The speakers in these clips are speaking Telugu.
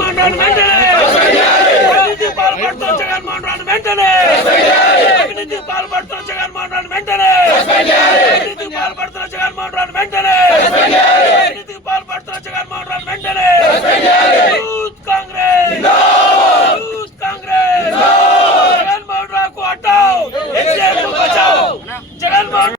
జగన్మోహన్ రెడ్డి వెంటనే అవినీతికి పాల్పడుతున్న జగన్మోహన్ రెడ్డి వెంటనే అవినీతికి పాల్పడుతున్న జగన్మోహన్ రెడ్డి వెంటనే అవినీతికి పాల్పడుతున్న జగన్మోహన్ రెడ్డి వెంటనే అవినీతికి పాల్పడుతున్న జగన్మోహన్ రెడ్డి వెంటనే యూత్ కాంగ్రెస్ జగన్మోహన్ రావుకు హటాओ एनडीए को बचाओ जगनमोहन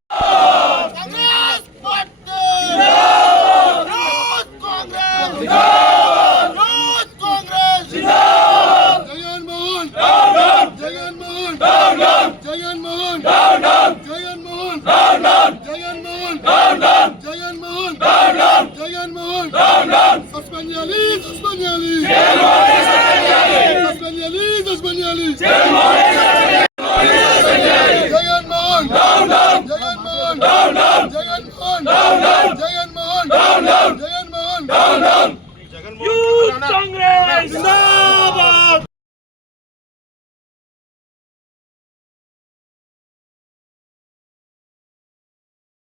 Jagannathan